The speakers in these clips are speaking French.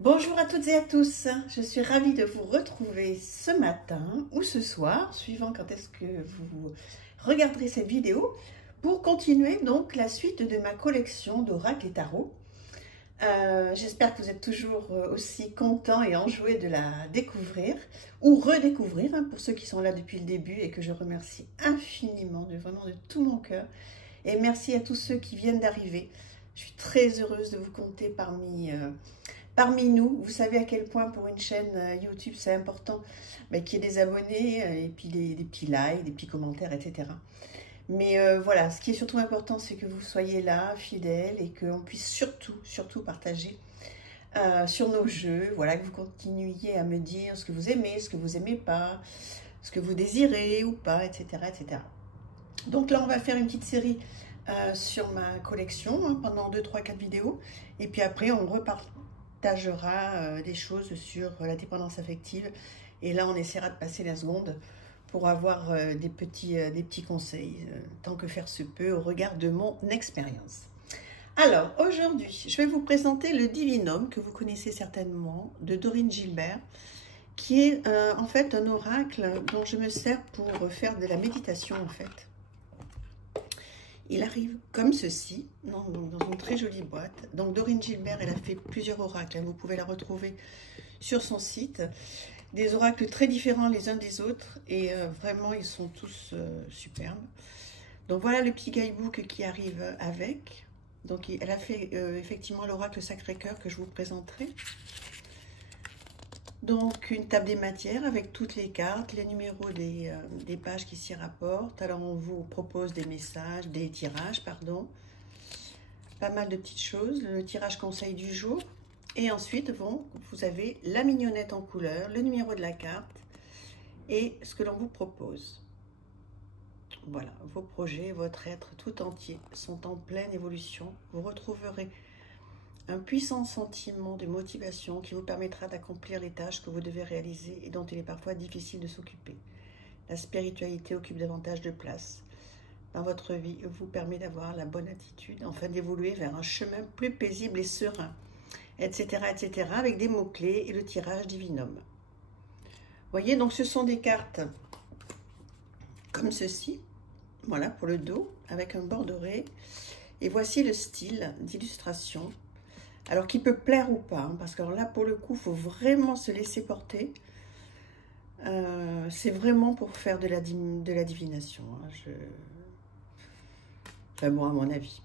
Bonjour à toutes et à tous, je suis ravie de vous retrouver ce matin ou ce soir, suivant quand est-ce que vous regarderez cette vidéo, pour continuer donc la suite de ma collection d'oracles et tarot. J'espère que vous êtes toujours aussi contents et enjoués de la découvrir ou redécouvrir, pour ceux qui sont là depuis le début et que je remercie infiniment, vraiment de tout mon cœur. Et merci à tous ceux qui viennent d'arriver. Je suis très heureuse de vous compter parmi nous. Vous savez à quel point pour une chaîne YouTube c'est important qu'il y ait des abonnés et puis des petits likes, des petits commentaires, etc. Mais voilà, ce qui est surtout important, c'est que vous soyez là, fidèles, et qu'on puisse surtout partager sur nos jeux. Voilà, que vous continuiez à me dire ce que vous aimez, ce que vous n'aimez pas, ce que vous désirez ou pas, etc., etc. Donc là, on va faire une petite série sur ma collection pendant 2, 3, 4 vidéos. Et puis après, on repartagera des choses sur la dépendance affective. Et là, on essaiera de passer la seconde pour avoir des petits conseils, tant que faire se peut, au regard de mon expérience. Alors, aujourd'hui, je vais vous présenter le Divinum, que vous connaissez certainement, de Dorine Gilbert, qui est en fait un oracle dont je me sers pour faire de la méditation, en fait. Il arrive comme ceci, dans une très jolie boîte. Donc Dorine Gilbert, elle a fait plusieurs oracles, vous pouvez la retrouver sur son site. Des oracles très différents les uns des autres, et vraiment ils sont tous superbes. Donc voilà le petit guidebook qui arrive avec. Donc elle a fait effectivement l'oracle Sacré-Cœur que je vous présenterai. Donc une table des matières avec toutes les cartes, les numéros des pages qui s'y rapportent. Alors on vous propose des messages, des tirages, pardon. Pas mal de petites choses, le tirage conseil du jour. Et ensuite, vous avez la mignonnette en couleur, le numéro de la carte et ce que l'on vous propose. Voilà, vos projets, votre être tout entier sont en pleine évolution. Vous retrouverez un puissant sentiment de motivation qui vous permettra d'accomplir les tâches que vous devez réaliser et dont il est parfois difficile de s'occuper. La spiritualité occupe davantage de place dans votre vie et vous permet d'avoir la bonne attitude, enfin d'évoluer vers un chemin plus paisible et serein, etc., etc., avec des mots-clés et le tirage Divinum. Vous voyez, donc ce sont des cartes comme ceci, voilà, pour le dos, avec un bord doré. Et voici le style d'illustration, alors qui peut plaire ou pas, parce que là, pour le coup, il faut vraiment se laisser porter. C'est vraiment pour faire de la divination, enfin bon, à mon avis.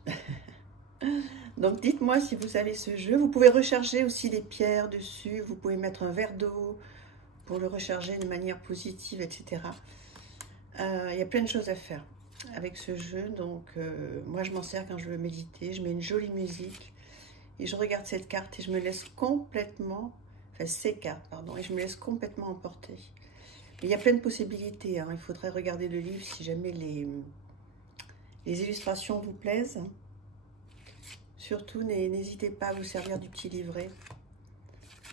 Donc dites-moi si vous avez ce jeu. Vous pouvez recharger aussi des pierres dessus. Vous pouvez mettre un verre d'eau pour le recharger de manière positive, etc. Il y a plein de choses à faire avec ce jeu. Donc moi je m'en sers quand je veux méditer. Je mets une jolie musique et je regarde cette carte et je me laisse complètement, enfin ces cartes, pardon, et je me laisse complètement emporter. Mais il y a plein de possibilités. Il faudrait regarder le livre si jamais les illustrations vous plaisent. Surtout, n'hésitez pas à vous servir du petit livret.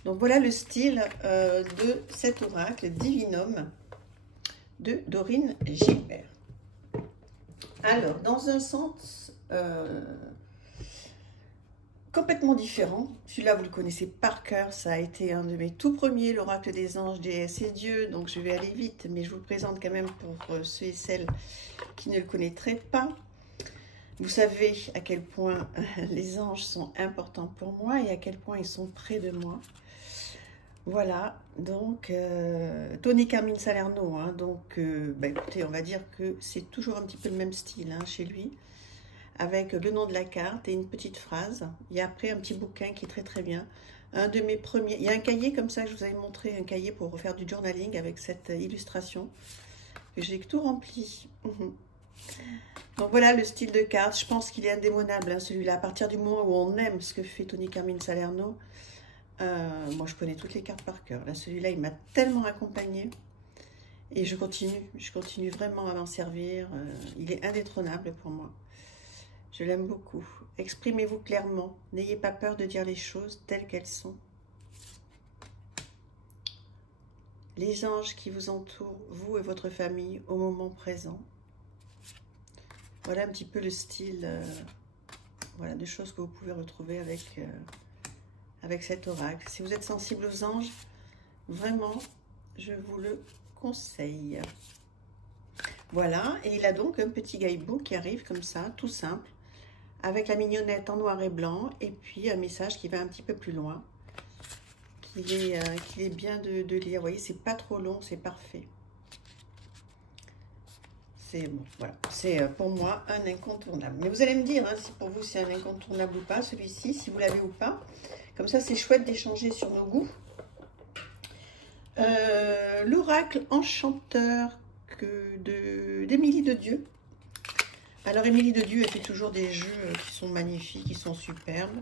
Donc voilà le style de cet oracle Divinum de Dorine Gilbert. Alors, dans un sens complètement différent, celui-là vous le connaissez par cœur, ça a été un de mes tout premiers, l'oracle des anges, déesses et dieux, donc je vais aller vite, mais je vous le présente quand même pour ceux et celles qui ne le connaîtraient pas. Vous savez à quel point les anges sont importants pour moi et à quel point ils sont près de moi. Voilà, donc Tony Carmine Salerno, donc écoutez, on va dire que c'est toujours un petit peu le même style chez lui, avec le nom de la carte et une petite phrase. Il y a après un petit bouquin qui est très très bien. Un de mes premiers, il y a un cahier comme ça, je vous avais montré un cahier pour faire du journaling avec cette illustration. J'ai tout rempli. Donc voilà le style de carte, je pense qu'il est indémodable celui-là, à partir du moment où on aime ce que fait Tony Carmine Salerno. Moi je connais toutes les cartes par cœur, là celui-là il m'a tellement accompagné et je continue vraiment à m'en servir, il est indétrônable pour moi, je l'aime beaucoup. Exprimez-vous clairement, n'ayez pas peur de dire les choses telles qu'elles sont. Les anges qui vous entourent, vous et votre famille au moment présent. Voilà un petit peu le style voilà, de choses que vous pouvez retrouver avec cet oracle. Si vous êtes sensible aux anges, vraiment, je vous le conseille. Voilà, et il a donc un petit guidebook qui arrive comme ça, tout simple, avec la mignonnette en noir et blanc, et puis un message qui va un petit peu plus loin, qu'il est bien de lire. Vous voyez, c'est pas trop long, c'est parfait. C'est bon, voilà, c'est pour moi un incontournable. Mais vous allez me dire hein, si pour vous c'est un incontournable ou pas, celui-ci, si vous l'avez ou pas. Comme ça, c'est chouette d'échanger sur nos goûts. L'oracle enchanteur d'Émilie de Dieu. Alors, Émilie de Dieu, elle fait toujours des jeux qui sont magnifiques, qui sont superbes,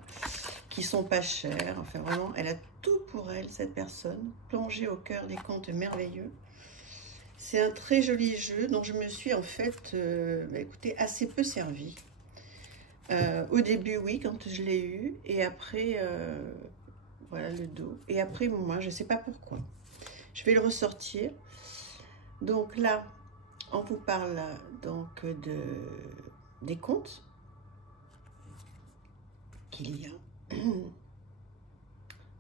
qui sont pas chers. Enfin, vraiment, elle a tout pour elle, cette personne, plongée au cœur des contes merveilleux. C'est un très joli jeu dont je me suis en fait, écoutez, assez peu servi. Au début, oui, quand je l'ai eu, et après, voilà le dos. Et après, moi, je ne sais pas pourquoi. Je vais le ressortir. Donc là, on vous parle donc des contes qu'il y a.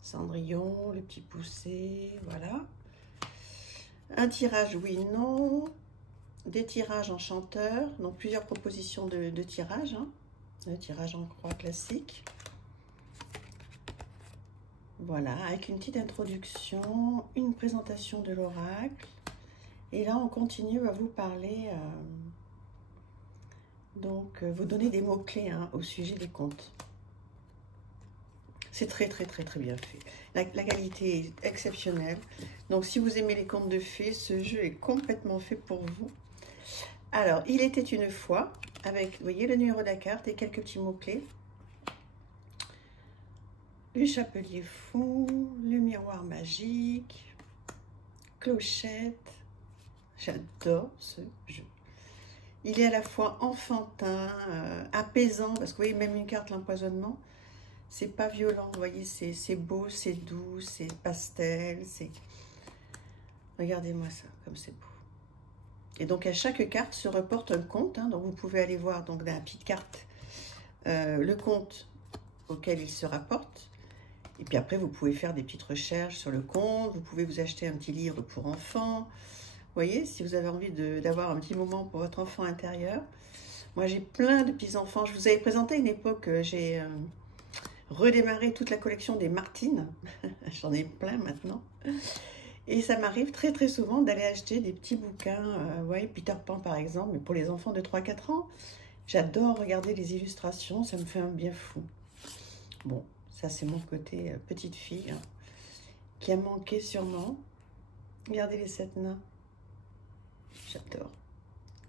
Cendrillon, le petit poussé, voilà. Un tirage oui, non. Des tirages enchanteurs, donc plusieurs propositions de tirages. Hein. Le tirage en croix classique. Voilà, avec une petite introduction, une présentation de l'oracle. Et là, on continue à vous parler, vous donner des mots-clés hein, au sujet des contes. C'est très bien fait. La qualité est exceptionnelle. Donc, si vous aimez les contes de fées, ce jeu est complètement fait pour vous. Alors, il était une fois, avec, vous voyez, le numéro de la carte et quelques petits mots-clés. Le chapelier fou, le miroir magique, clochette. J'adore ce jeu. Il est à la fois enfantin, apaisant, parce que vous voyez, même une carte l'empoisonnement, c'est pas violent, vous voyez, c'est beau, c'est doux, c'est pastel, c'est... Regardez-moi ça, comme c'est beau. Et donc, à chaque carte se reporte un conte, hein, donc vous pouvez aller voir donc, dans la petite carte le conte auquel il se rapporte. Et puis après, vous pouvez faire des petites recherches sur le conte, vous pouvez vous acheter un petit livre pour enfants. Vous voyez, si vous avez envie d'avoir un petit moment pour votre enfant intérieur. Moi, j'ai plein de petits-enfants. Je vous avais présenté à une époque, j'ai redémarré toute la collection des Martines. J'en ai plein maintenant. Et ça m'arrive très souvent d'aller acheter des petits bouquins. Ouais, Peter Pan par exemple, mais pour les enfants de 3-4 ans. J'adore regarder les illustrations, ça me fait un bien fou. Bon, ça c'est mon côté petite fille, hein, qui a manqué sûrement. Regardez les 7 nains. J'adore.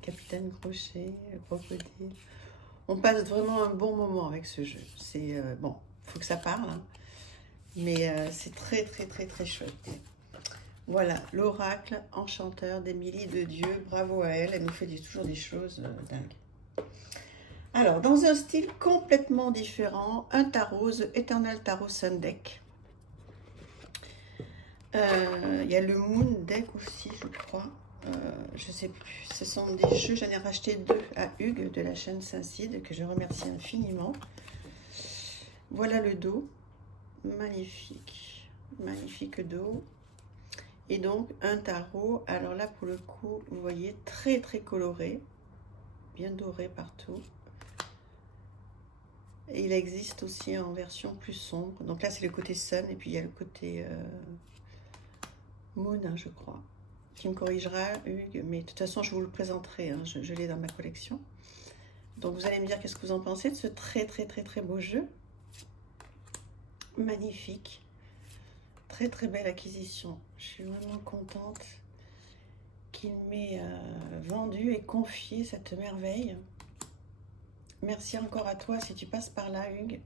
Capitaine Crochet, Crocodile. On passe vraiment un bon moment avec ce jeu. C'est bon, il faut que ça parle, hein, mais c'est très chouette. Voilà, l'oracle enchanteur d'Émilie de Dieu. Bravo à elle, elle nous fait toujours des choses dingues. Alors, dans un style complètement différent, un tarot, The Eternal Tarot Sun Deck. Il y a le Moon Deck aussi, je crois. Je sais plus, ce sont des jeux, j'en ai racheté 2 à Hugues de la chaîne Saint-Cide, que je remercie infiniment. Voilà le dos, magnifique dos. Et donc un tarot, alors là pour le coup, vous voyez, très coloré, bien doré partout. Et il existe aussi en version plus sombre, donc là c'est le côté Sun, et puis il y a le côté Moon, hein, je crois. Qui me corrigera, Hugues, mais de toute façon, je vous le présenterai, hein, je l'ai dans ma collection. Donc, vous allez me dire qu'est-ce que vous en pensez de ce très beau jeu. Magnifique. Très belle acquisition. Je suis vraiment contente qu'il m'ait vendu et confié cette merveille. Merci encore à toi si tu passes par là, Hugues.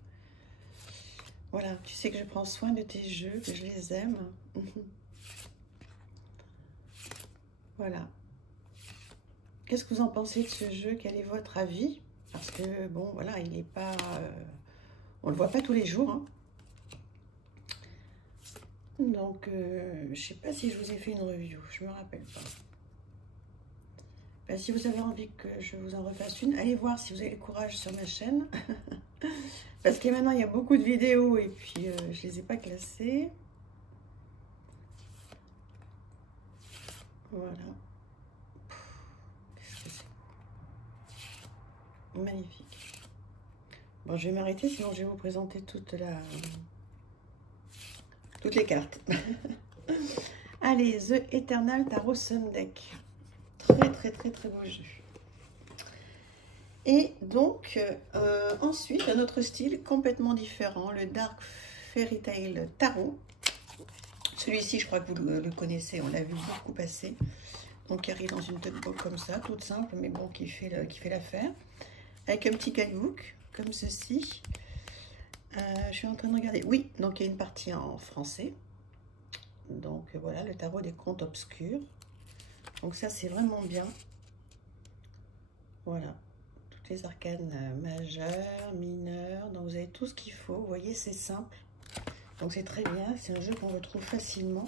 Voilà, tu sais que je prends soin de tes jeux, que je les aime. Voilà. Qu'est-ce que vous en pensez de ce jeu? Quel est votre avis? Parce que, bon, voilà, il n'est pas... on le voit pas tous les jours. Hein. Donc, je sais pas si je vous ai fait une review. Je me rappelle pas. Ben, si vous avez envie que je vous en refasse une, allez voir si vous avez le courage sur ma chaîne. Parce que maintenant, il y a beaucoup de vidéos et puis je les ai pas classées. Voilà. Qu'est-ce que c'est beau. Magnifique. Bon, je vais m'arrêter, sinon je vais vous présenter toutes les cartes. Allez, The Eternal Tarot Sun Deck. Très beau jeu. Et donc, ensuite, un autre style complètement différent, le Dark Fairy Tale Tarot. Celui-ci, je crois que vous le connaissez, on l'a vu beaucoup passer. Donc, il arrive dans une tote box comme ça, toute simple, mais bon, qui fait l'affaire. Avec un petit guidebook, comme ceci. Je suis en train de regarder. Oui, donc il y a une partie en français. Donc, voilà, le tarot des contes obscurs. Donc, ça, c'est vraiment bien. Voilà. Toutes les arcanes majeures, mineures. Donc, vous avez tout ce qu'il faut. Vous voyez, c'est simple. Donc c'est très bien, c'est un jeu qu'on retrouve facilement.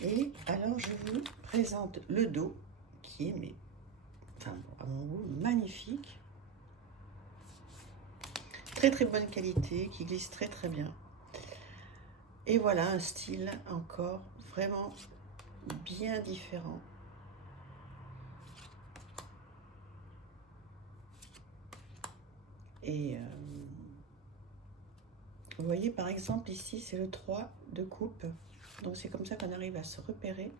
Et alors je vous présente le dos qui est, à mon goût, magnifique. Très bonne qualité, qui glisse très bien. Et voilà un style encore vraiment bien différent. Et vous voyez, par exemple, ici, c'est le 3 de coupe. Donc, c'est comme ça qu'on arrive à se repérer.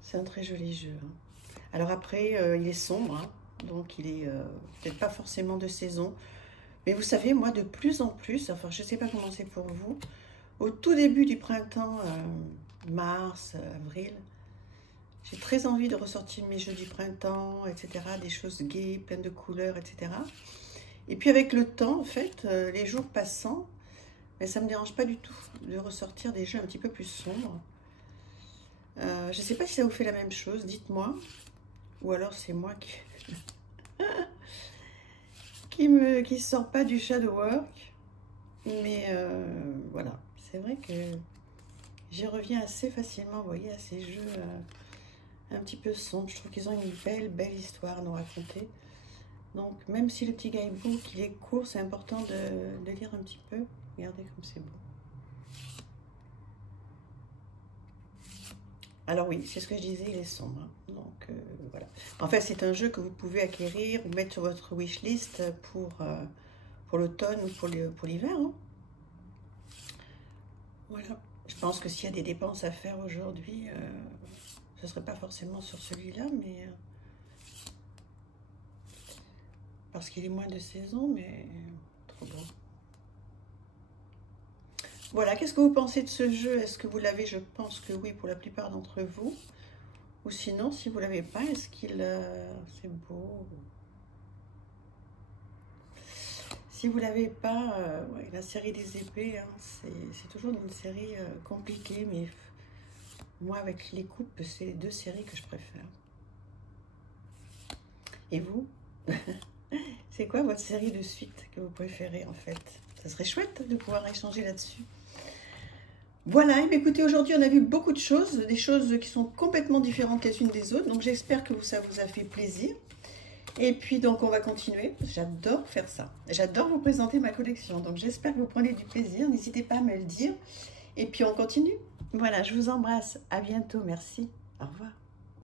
C'est un très joli jeu. Hein. Alors après, il est sombre. Hein, donc, il est peut-être pas forcément de saison. Mais vous savez, moi, de plus en plus, enfin, je ne sais pas comment c'est pour vous, au tout début du printemps, mars, avril, j'ai très envie de ressortir mes jeux du printemps, etc. Des choses gaies, pleines de couleurs, etc. Et puis avec le temps, en fait, les jours passant, mais ça ne me dérange pas du tout de ressortir des jeux un petit peu plus sombres. Je ne sais pas si ça vous fait la même chose, dites-moi. Ou alors c'est moi qui sort pas du shadow work. Mais voilà, c'est vrai que j'y reviens assez facilement, vous voyez, à ces jeux... un petit peu sombre. Je trouve qu'ils ont une belle histoire à nous raconter. Donc, même si le petit guidebook, il est court, c'est important de lire un petit peu. Regardez comme c'est beau. Alors oui, c'est ce que je disais, il est sombre. Hein. Donc, voilà. En fait, c'est un jeu que vous pouvez acquérir ou mettre sur votre wishlist pour l'automne ou pour l'hiver. Hein. Voilà. Je pense que s'il y a des dépenses à faire aujourd'hui... ce ne serait pas forcément sur celui-là, mais parce qu'il est moins de saison, mais trop beau. Voilà, qu'est-ce que vous pensez de ce jeu? Est-ce que vous l'avez? Je pense que oui, pour la plupart d'entre vous. Ou sinon, si vous ne l'avez pas, est-ce qu'il... c'est beau. Si vous ne l'avez pas, ouais, la série des épées, hein, c'est toujours une série compliquée, mais... Moi, avec les coupes, c'est les deux séries que je préfère. Et vous? C'est quoi votre série de suite que vous préférez, en fait? Ça serait chouette de pouvoir échanger là-dessus. Voilà, et écoutez, aujourd'hui, on a vu beaucoup de choses, des choses qui sont complètement différentes les unes des autres. Donc, j'espère que ça vous a fait plaisir. Et puis, donc, on va continuer. J'adore faire ça. J'adore vous présenter ma collection. Donc, j'espère que vous prenez du plaisir. N'hésitez pas à me le dire. Et puis, on continue. Voilà, je vous embrasse. À bientôt. Merci. Au revoir.